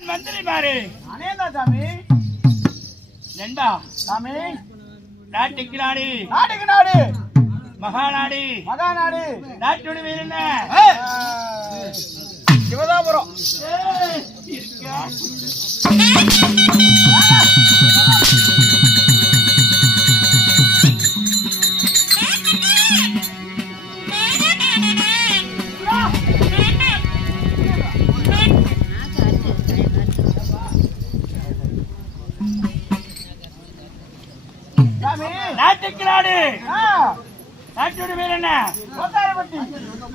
மந்திரி மாறு அனேதா சாமி. நண்பா சாமி. நாட்டுக்கு நாடு நாட்டுக்கு நாடு மகாநாடு மகாநாடு நாட்டோட பேர் என்ன? சிவதாபுரம். நாட்டுக்கு நாடு நாட்டோட பேர் என்ன?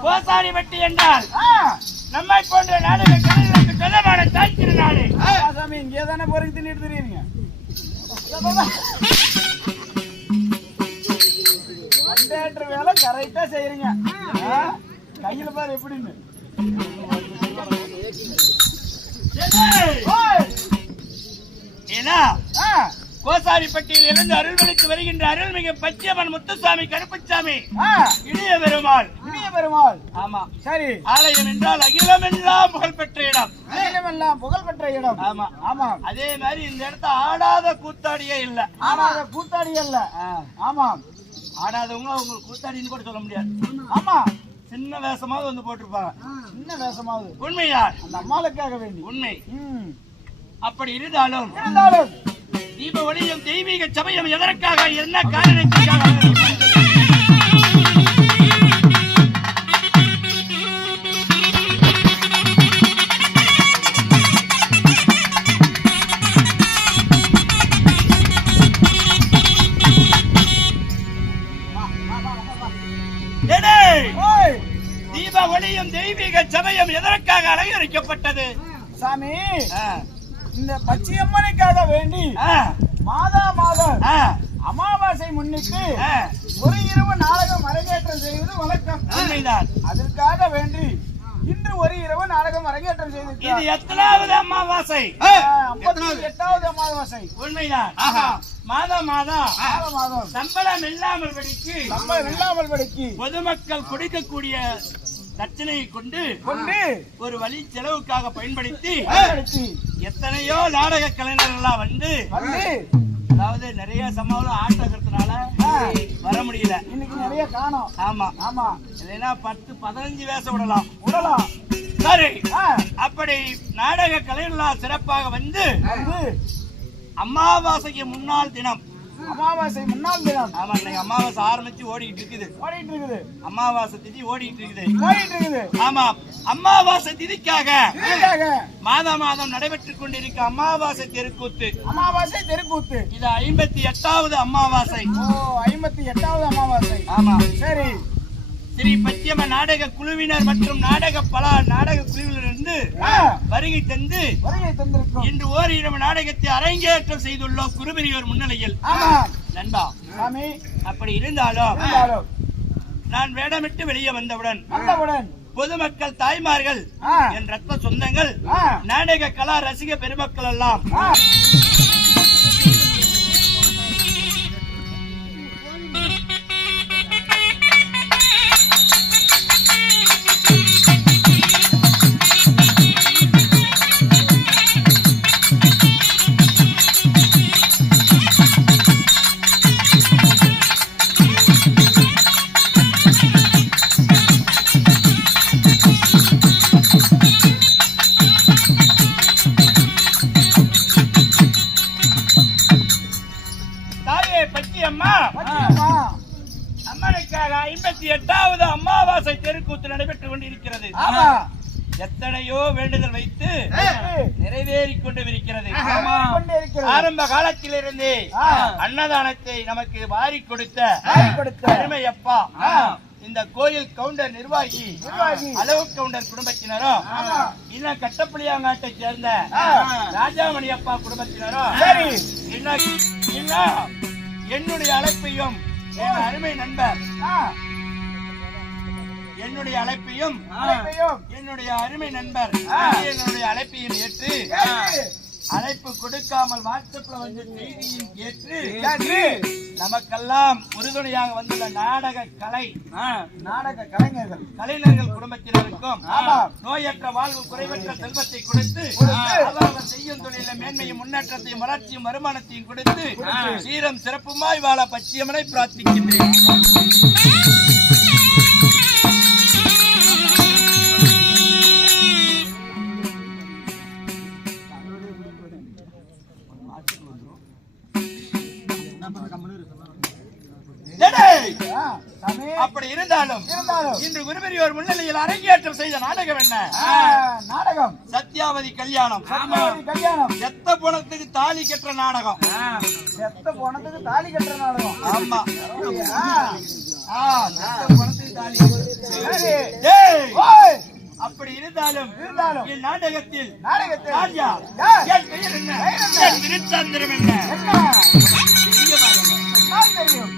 கோசாரிப்பட்டி என்றால் நம்மை போன்ற நாடுகளுக்கு சொந்தமான தாய்த்திரு நாடு. சாமி இங்கே தானே பொறுக்கி தின்னுட்டு தெரியுங்க. வேலை கரெக்டா செய்யறீங்க. கையில பாரு எப்படின்னு. ஏன்னா கோசாரிப்பட்டியில் இருந்து அருள்வழித்து வருகின்ற அருள்மிகு பச்சையம்மன் முத்துசாமி கருப்பசாமி இளைய பெருமாள். இளைய பெருமாள். ஆமா சரி. ஆலயம் என்றால் அகிலம் எல்லாம் புகழ்பெற்ற இடம். அகிலம் எல்லாம் புகழ்பெற்ற இடம். ஆமா ஆமா. அதே மாதிரி இந்த இடத்த ஆடாத கூத்தாடியே இல்ல. ஆடாத கூத்தாடி அல்ல. ஆமா. ஆடாதவங்க உங்களுக்கு கூத்தாடின்னு கூட சொல்ல முடியாது. ஆமா. சின்ன வேஷமாவது வந்து போட்டிருப்பாங்க. சின்ன வேஷமாவது. உண்மையார் அந்த அம்மாளுக்காக வேண்டி. உண்மை. அப்படி இருந்தாலும் தீப ஒளியும் தெய்வீக சமயம் எதற்காக என்ன காரணத்திற்காக தீப ஒளியும் தெய்வீக சமயம் எதற்காக அலங்கரிக்கப்பட்டது சாமி? இந்த பச்சையம்மனுக்காக வேண்டி மாதா மாதம் அமாவாசை முன்னிட்டு ஒரு இரவு நாடகம் அரங்கேற்றம் செய்வது வழக்கம். அதற்காக வேண்டி இன்று ஒரு இரவு நாடகம் அரங்கேற்றம் செய்து. இது எத்தனாவது அமாவாசை? 58வது அமாவாசை. உண்மைதான். மாதம் மாதம் மாதம் சம்பளம் இல்லாமல் படிக்கு பொதுமக்கள் கொடுக்கக்கூடிய தட்சணையை கொண்டு ஒரு வழி செலவுக்காக பயன்படுத்தி எத்தனையோ நாடக கலைஞர்கள் எல்லாம் வந்து அதாவது நிறைய சம்பவம் ஆட்டக்கிறதுனால வர முடியல. இன்னைக்கு நிறைய காணோம். ஆமா ஆமா. இல்லைன்னா 10-15 வேஷம் விடலாம். சரி. அப்படி நாடக கலைஞர்களால் சிறப்பாக வந்து அமாவாசைக்கு முன்னாள் தினம். அமாவாசை முன்னாள் தினம். ஆமா. இன்னைக்கு அமாவாசை ஆரம்பிச்சு ஓடிட்டு இருக்குது. அமாவாசை திதி ஓடிட்டு இருக்குது. ஆமா. அமாவாசை திதிக்காக மாதம் மாதம் நடைபெற்றுக் கொண்டிருக்க அமாவாசை தெருக்கூத்து. இது 58வது அமாவாசை. 58வது அமாவாசை. ஆமா. சரி. ஸ்ரீ பச்சையம்மன் நாடக குழுவினர் மற்றும் பல நாடக குழுவிலிருந்து வருகை தந்து இன்று ஓரிரவு நாடகத்தை அரங்கேற்றம் செய்துள்ளோம் குருபெரியோர் முன்னிலையில். நண்பா அப்படி இருந்தாலும் நான் வேடமிட்டு வெளியே வந்தவுடன் பொதுமக்கள், தாய்மார்கள், என் ரத்த சொந்தங்கள், நாடக கலா ரசிக பெருமக்கள் எல்லாம் அம்மனுக்காக 58வது அமாவாசை தெருக்கூத்து நடைபெற்றுக் கொண்டிருக்கிறது. எத்தனையோ வேண்டுதல் வைத்து நிறைவேறிக் கொண்டிருக்கிறது. ஆரம்ப காலத்திலிருந்து அன்னதானத்தை நமக்கு வாரி கொடுத்த அருமை அப்பா இந்த கோயில் கவுண்டர் நிர்வாகி அளவு கவுண்டர் குடும்பத்தினரும் இன்னும் கட்டப்புளியாங்காட்டை சேர்ந்த ராஜாமணி அப்பா குடும்பத்தினரும் என்னுடைய அழைப்பையும் என் அருமை நண்பர் என்னுடைய அழைப்பையும் என்னுடைய அருமை நண்பர் என்னுடைய அழைப்பையும் ஏற்று அழைப்பு கொடுக்காமல் வாட்ஸ்அப்ல வந்து செய்தியும் கேட்டு நமக்கெல்லாம் உறுதுணையாக வந்துள்ள நாடக கலை நாடக கலைஞர்கள் கலைஞர்கள் குடும்பத்தினருக்கும் நோயற்ற வாழ்வு குறைவற்ற செல்வத்தை கொடுத்து அவர் செய்யும் தொழில மேன்மையும் முன்னேற்றத்தையும் வளர்ச்சியும் வருமானத்தையும் கொடுத்து சீரம் சிறப்புமாய் வாழ பச்சியமனை பிரார்த்திக்கின்றேன். அப்படி இருந்தாலும் இன்று குருபெரியோர் முன்னிலையில் அரங்கேற்றம் செய்த நாடகம் என்ன? நாடகம் சத்யாவதி கல்யாணம். கல்யாணம் செத்த போனத்துக்கு தாலி கட்டுற நாடகம். செத்த போனதுக்கு தாலி கட்டுற நாடகம். ஆமா, செத்த போனத்துக்கு தாலி. அப்படி இருந்தாலும் இந்நாடகத்தில் ராஜா என் பெயர் என்ன? என் விருத்தாந்திரம் என்ன? தெரியும்.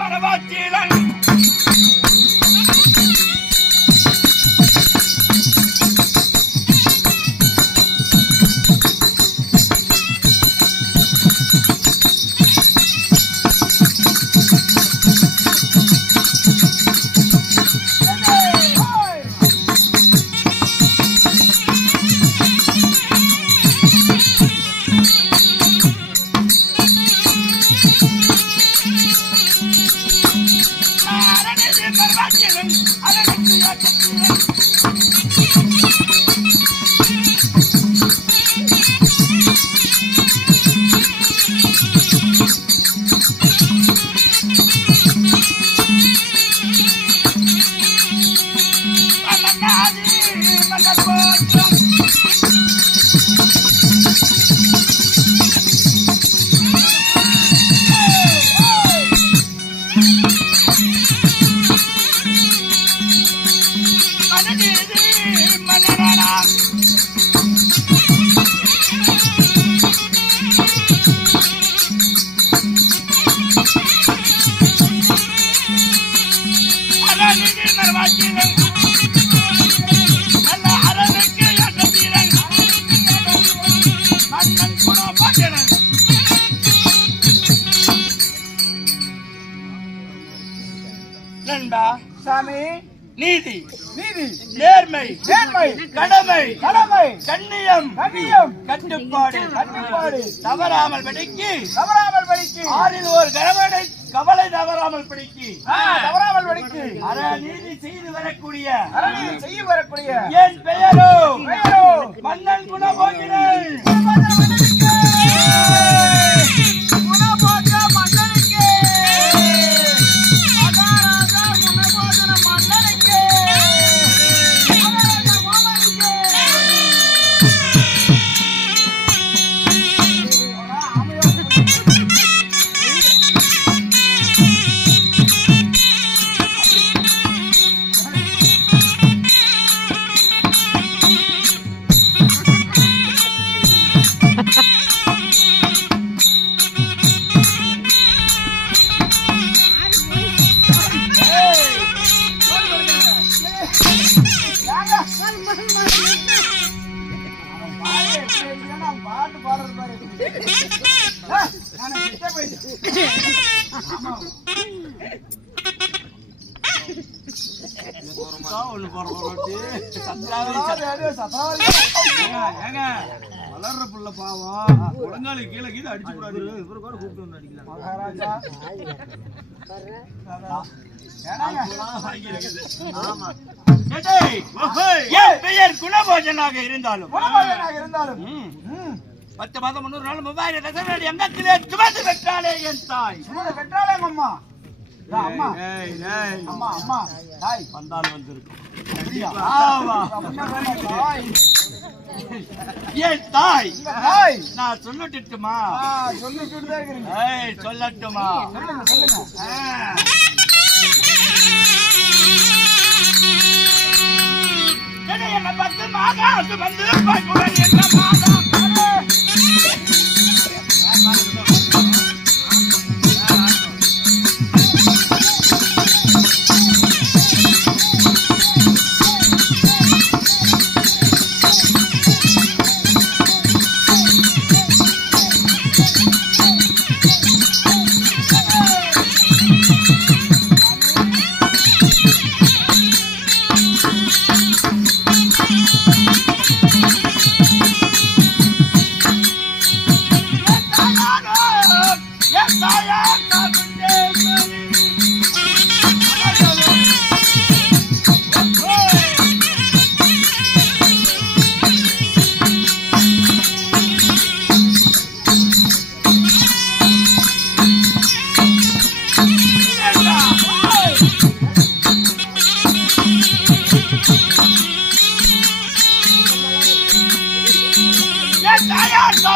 மரபாச்சீலன் நீதி நீதி நேர்மை நேர்மை கடமை கடமை கண்ணியம் கண்ணியம் கட்டுப்பாடு கட்டுப்பாடு தவறாமல் படிக்கு ஆறில் ஒரு கவலை தவறாமல் படிக்கு தவறாமல் படிக்கு அறநீதி செய்து வரக்கூடிய என் பெயரோ மன்னன் குணபோகினன். வளர்ற புள்ள பாவம் உடங்காலு கீழே கீழே அடிச்சு கூடாது. இவரு கூட கூப்பிட்டு வந்து அடிக்கலாம். பெயர் குணபோஜனாக இருந்தாலும் 10 மாதம் 300 நாள் 3000 எங்கத்திலே சுமந்து பெற்றாலே என் தாய். பெற்றாலே அம்மா அம்மா அம்மா அம்மா தாய் வந்தால் வந்திருக்கும். என் தாய் நான் சொல்லட்டுமா? சொல்லட்டுமா? என்ன 10 மாதம் வந்து என்ன மாதம்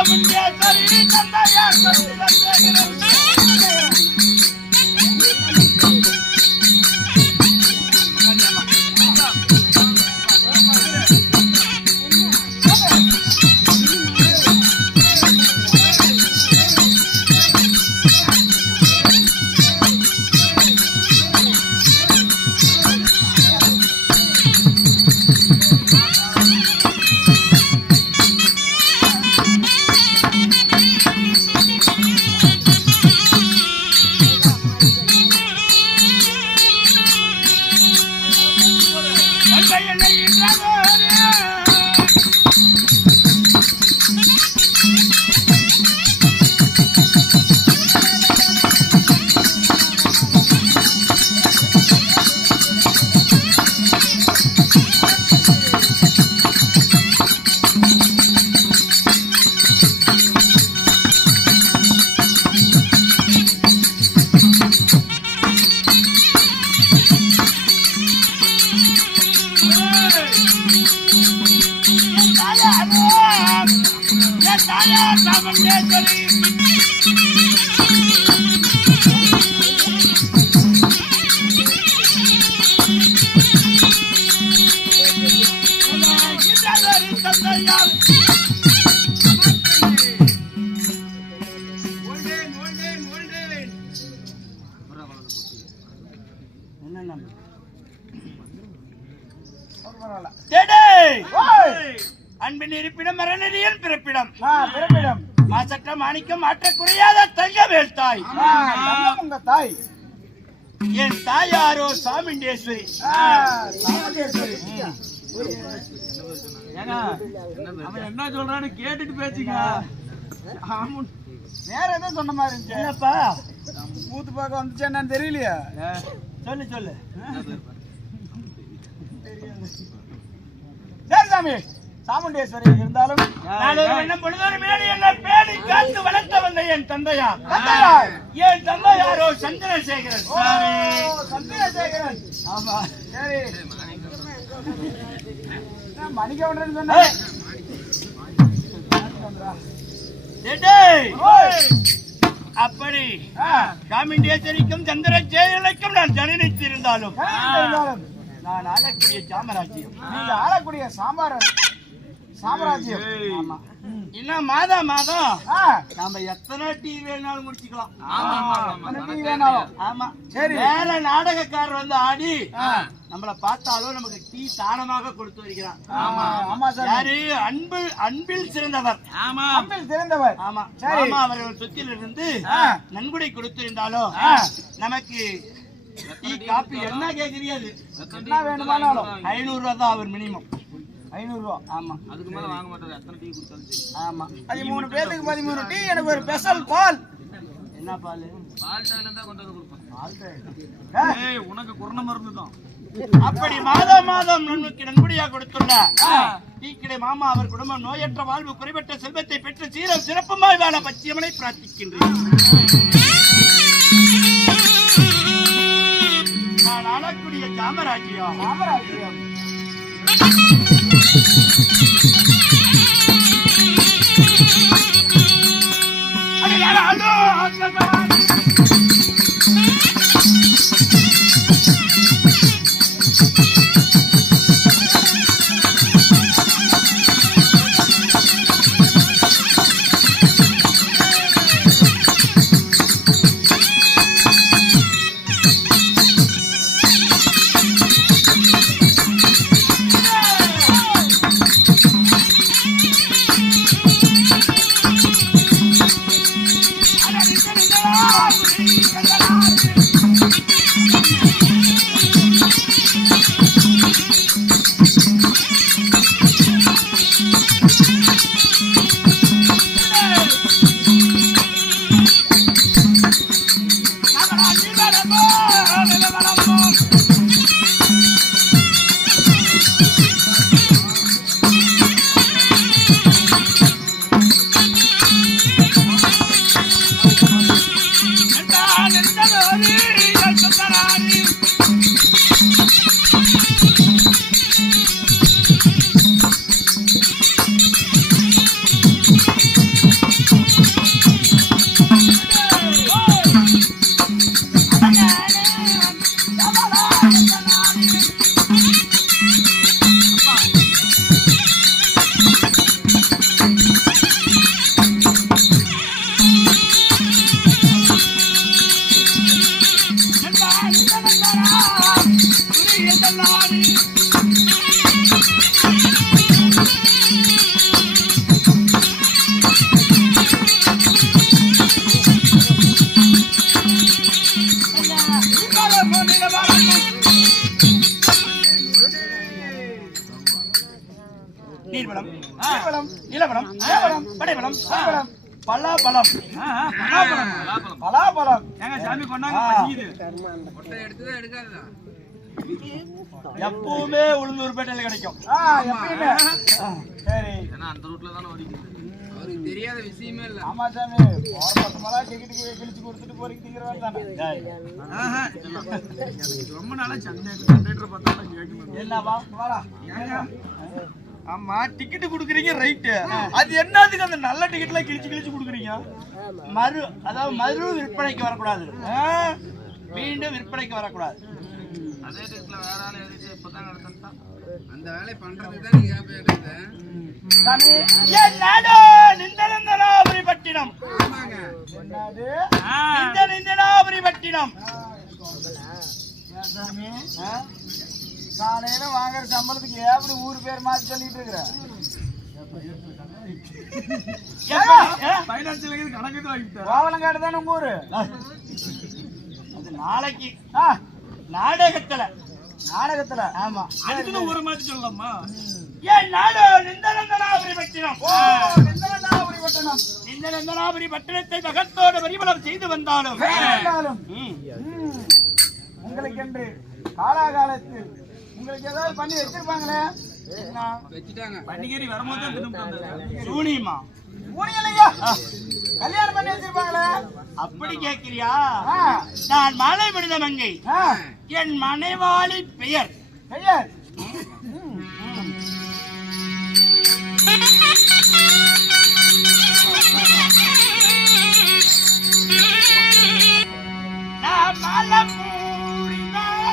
சாமுண்டேஸ்வரி தந்தையார் சந்திரசேகரன் அன்பின் இருப்பிடம் மரணடியின் பிறப்பிடம் மாசற்ற மாணிக்கம் மாற்ற குறையாத தங்க வேல்தாய் உங்க தாய் என் தாயாரோ சாமுண்டேஸ்வரி. அவன் என்ன சொல்றான்னு கேட்டுட்டு பேச்சுங்க. வேற ஏதோ சொன்ன மாதிரி இருந்துச்சு. என்னப்பா மூத்து பார்க்க வந்துச்சு என்னன்னு தெரியலையா? சொல்லு சொல்லு. சரி சாமி, சாமுண்டேஸ்வரி இருந்தாலும் என்ன பொழுதொரு மேலே என்ன பேடி காத்து வளர்த்த வந்த என் தந்தையார். என் தந்தையாரோ சந்திரசேகரன். சந்திரசேகரன். ஆமா. சரி, மணிக்கவன் சொன்ன அப்படி சாமுண்டேஸ்வரிக்கும் சந்திரசேகரனுக்கும் நான் ஜனனித்திருந்தாலும் நான் ஆளக்கூடிய சாமராஜ்யம், நீங்க ஆளக்கூடிய சாம்ராஜ்யம். ஆமா. இன்னும் மாதம் நாம எத்தனை டீ வேணாலும் முடிச்சுக்கலாம். ஆமா. சரி, வேற நாடகக்காரர் வந்து ஆடி நம்மள பார்த்தாலும் நமக்கு டீ தானமாக கொடுத்து வருகிறான். யாரு? அன்பில் சிறந்தவர். அன்பில் சிறந்தவர். ஆமா. ஆமா. அவர்கள் சொத்தில் இருந்து நன்கொடை கொடுத்திருந்தாலும் நமக்கு டீ காப்பி என்ன கேக்குறியாது என்ன வேணுமானாலும் 500 ரூபா தான் அவர் மினிமம். 500 ரூபா. ஆமா. அதுக்கு மேல வாங்க மாட்டாரு. எத்தனை டீ குடிச்சாலும். ஆமா. 13 பேருக்கு 13 டீ. எனக்கு ஒரு ஸ்பெஷல் பால். என்ன பால்? பால் டாயில இருந்தா கொண்டு வந்து கொடுப்பேன். பால் டாயில். ஏய், உனக்கு குரண மருந்து தான். அப்படி மாதம் நமக்கு நன்கொடையாக கொடுத்துள்ள டீ கடை மாமா அவர் குடும்பம் நோயற்ற வாழ்வு, குறைபட்ட செல்வத்தை பெற்று சீரம் சிறப்புமாய் வாழ பச்சியமனை பிரார்த்திக்கின்றேன். நான் ஆளக்கூடிய சாமராஜ்யம். எங்கள் நாடு நீர்வளம், நிலவளம், படைவளம், பலாப்பழம், பலாப்பழம் ஏங்க சாமி கொண்டாங்க பசிக்குது. எப்பவுமே உளுந்தூர்பேட்டையில கிடைக்கும். எப்பயுமே சரி. ஏன்னா அந்த ரூட்ல தானே ஓடிக்குது. தெரியாத விஷயமே இல்ல. ஆமா சாமி, போற 10 மலா டிக்கெட் கிழிச்சு கொடுத்துட்டு போறீங்க திங்கிறவன் தானே. எனக்கு ரொம்ப நாளா கண்டக்டர் பார்த்தா கேட்கணும். என்னவா வாடா. ஆமா, டிக்கெட் குடுக்குறீங்க ரைட்டு. அது என்னதுக்கு அந்த நல்ல டிக்கெட்ல கிழிச்சு குடுக்குறீங்க? அதாவது மறு விற்பனைக்கு வரக்கூடாது. மீண்டும் விற்பனைக்கு வரக்கூடாது. அதே டேட்ல வேற ஆள் ஏறிட்டு இப்பதான் நடத்தா அந்த வேலை பண்றதுக்கு தான் நீங்க கேட்பீங்க. சாமி என் நாடு நிந்தனந்தனாபுரி பட்டினம். ஆமாங்க. என்னது நிந்தனாபுரி பட்டினம். சாமி காலையில வாங்குற சம்பளத்துக்கு எப்படி ஊர் பேர் மாத்தி சொல்லிட்டு இருக்கிற? பைனான்சியல் கணக்கு வாங்கிட்டேன். கோவலங்காடு தானே உங்க ஊரு? அது நாளைக்கு ஆ, நாடகத்துல. நாடகத்துல. ஆமா, அதுக்குன்னு ஊரை மாத்தி சொல்லலாமா? என் நாடு நிந்தனந்தனாபுரி பட்டினம். நிந்தனந்தாபுரி பட்டணம். நிந்தனந்தனாபுரி பட்டணத்தை மகத்தோடு பரிமளம் செய்து வந்தாலும் இருந்தாலும், உங்களுக்கு என்று காலாகாலத்தில் உங்களுக்கு ஏதாவது பண்ணி வச்சிருப்பாங்களே? வச்சுட்டாங்க. பண்டிகேரி வரும்போது தான் திரும்ப வந்தது. சூனியமா ஊனியலையா கல்யாணம் பண்ணி வச்சிருப்பாங்களே? அப்படி கேட்கிறியா? ஆ, நான் மாலை முடிந்த மங்கை. ஆ, என் மனைவாளி பெயர் பெயர் நான் மாலை முடிந்ததோடு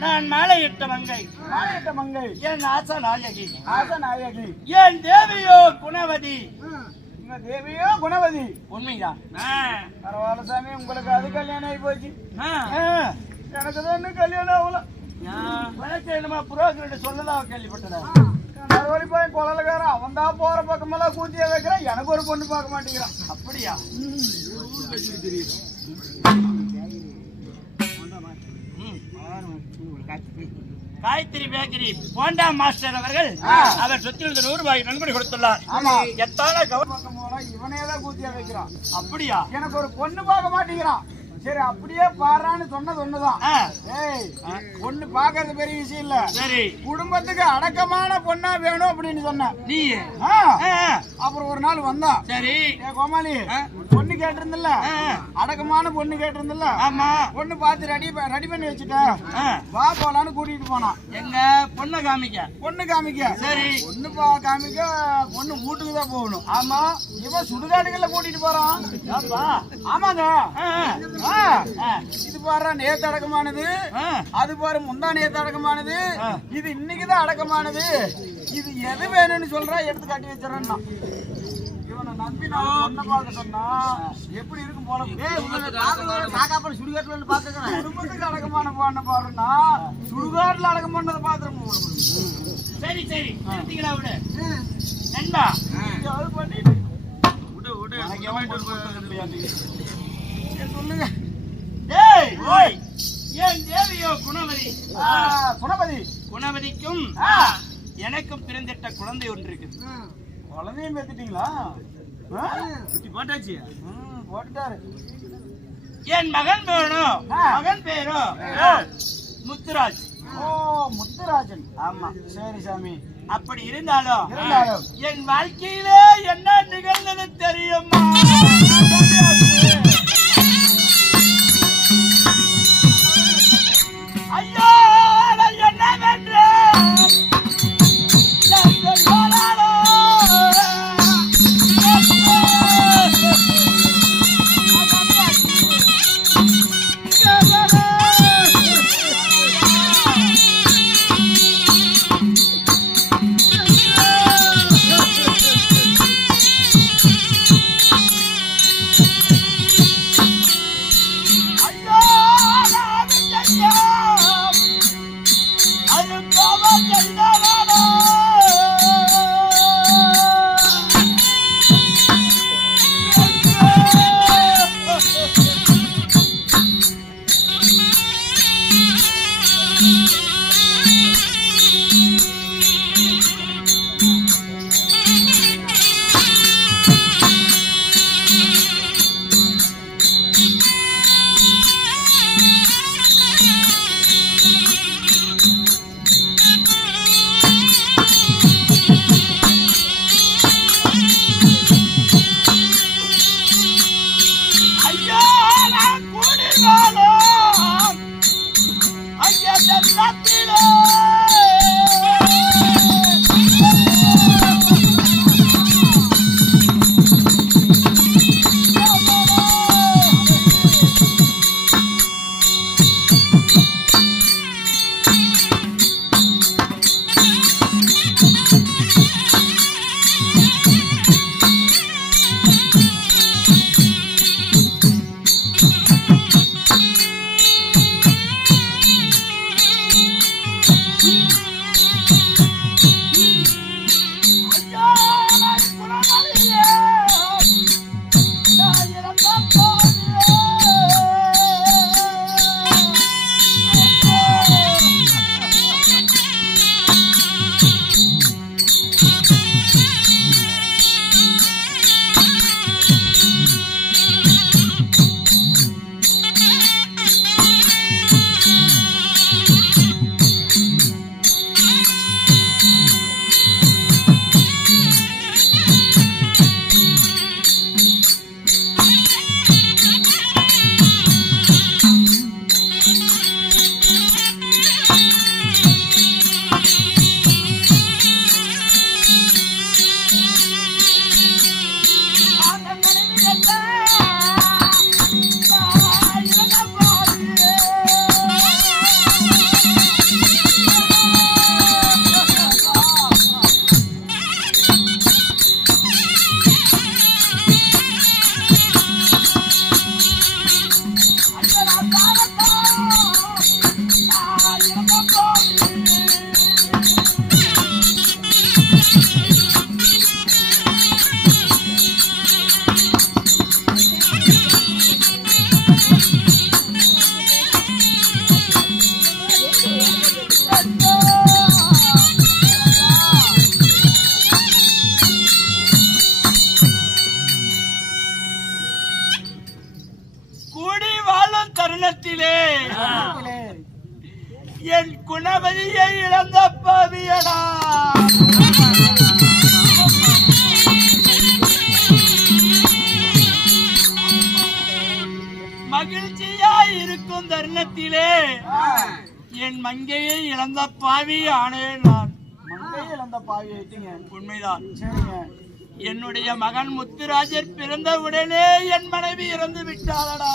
நான் மாலையிட்ட மங்கை மாலையிட்ட மங்கை என் ஆசா நாயகி ஆசநாயகி என் தேவியோ குணவதி உங்க தேவியோ குணவதி உண்மைதான் பரவாயில்ல சாமி உங்களுக்கு அது கல்யாணம் ஆகி போச்சு ஆ. எனக்கு தான் இன்னும் கல்யாணம் ஆகல உனக்கு என்னமா புரோக்கர்கிட்ட சொல்லதான் கேள்விப்பட்டதா மறுபடி போய் குழலுக்காரன் அவன் தான் போற பக்கமெல்லாம் கூத்தியா வைக்கிறான் எனக்கு ஒரு பொண்ணு பார்க்க மாட்டேங்கிறான் அப்படியா காயத்ரி பேக்கரி போண்டா மாஸ்டர் அவர்கள் அவர் சொத்தில் 100 ரூபாய் நன்கொடை கொடுத்துள்ளார். ஆமா எத்தான பக்கம் போனா இவனே தான் கூத்தியா வைக்கிறான் அப்படியா எனக்கு ஒரு பொண்ணு பார்க்க மாட்டேங்கிறான் சரி அப்படியே பாடுறான்னு சொன்னது ஒண்ணுதான் ஆ, ஏய் பொண்ணு பாக்குறது பெரிய விஷயம் இல்ல சரி குடும்பத்துக்கு அடக்கமான பொண்ணா வேணும் அப்படின்னு சொன்னேன் நீ ஆ, அப்புறம் ஒரு நாள் வந்தான் சரி ஏ கோமாளி பொண்ணு கேட்டிருந்தல்ல அடக்கமான பொண்ணு கேட்டிருந்தல்ல ஆமா பொண்ணு பார்த்து ரெடி பண்ணி வச்சுட்டேன் வா போலான்னு கூட்டிட்டு போனான் எங்க பொண்ணை காமிக்க பொண்ணு காமிக்க சரி பொண்ணு காமிக்க பொண்ணு வீட்டுக்கு தான் போகணும் ஆமா இவன் சுடுகாடுகள்ல கூட்டிட்டு போறான் அப்பா ஆமாங்க ஆ, ஆ, இது பாரு நேத்து அடக்கமானது ஆ, அது பாரு முந்தா நேத்து அடக்கமானது இது இன்னைக்குதான் அடக்கமானது இது எது வேணும்னு சொல்றா எடுத்து காட்டி வச்சிடறேன்னா இவனை நம்பி நான் பொண்ணை பார்க்க சொன்னா எப்படி இருக்கும் போல குடும்பத்துக்கு அடக்கமான பொண்ணை பாருன்னா சுடுகாட்டுல அடக்கமானதை பாத்துருவோம் சரி சரி நிறுத்திக்கலாம் விடு நண்பா அது பண்ணிட்டு உனக்கு எவன் பொண்ணு கொடுத்தது முடியாது? சரி, சொல்லுங்க டேய் ஓய் என் தேவியோ குணவதி குணபதி குணவதிக்கும் எனக்கும் பிறந்திட்ட குழந்தை ஒன்று இருக்குது. குழந்தையும் பெத்துட்டீங்களா போட்டாச்சு போட்டுட்டாரு என் மகன் வேணும் மகன் பேரோ முத்துராஜ். ஓ முத்துராஜன் ஆமா சரி சாமி அப்படி இருந்தாலும் இருந்தாலும். என் வாழ்க்கையிலே என்ன நிகழ்ந்தது தெரியுமா? ஐயோ நான் என்னவென்று நான் சொல்வதாலோ? ஐயோ நான் செய்யும் அது கோபம் செய்தவனோ? ஐயோ நான் கூடினாலும் அங்கே சத்திலே என் குணவதியை இழந்த பாவியடா. மகிழ்ச்சியாய் இருக்கும் தருணத்திலே என் மங்கையை இழந்த பாவி ஆனே நான். மங்கையை இழந்த பாவி ஆயிட்டீங்க. உண்மைதான். சரிங்க. என்னுடைய மகன் முத்துராஜர் பிறந்த உடனே என் மனைவி இறந்து விட்டாளடா.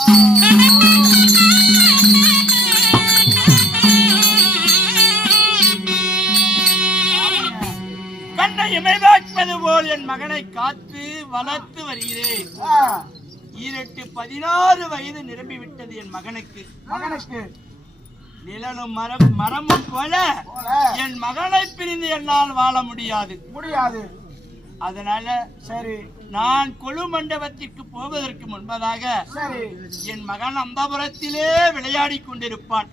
கண்ணை இமைவாக்குவது போல் என் மகனை காத்து வளர்த்து வருகிறேன். 16 வயது நிரம்பிவிட்டது என் மகனுக்கு. நிழலும் மரமும் போல என் மகனை பிரிந்து என்னால் வாழ முடியாது. அதனால சரி, நான் கொலு மண்டபத்திற்கு போவதற்கு முன்பதாக என் மகன் அந்தபுரத்திலே விளையாடி கொண்டிருப்பான்.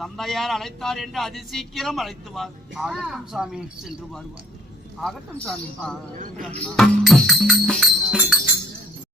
தந்தையார் அழைத்தார் என்று அதி சீக்கிரம் அழைத்து வார். ஆகட்டும் சாமி. சென்று வருவார். ஆகட்டும் சாமி.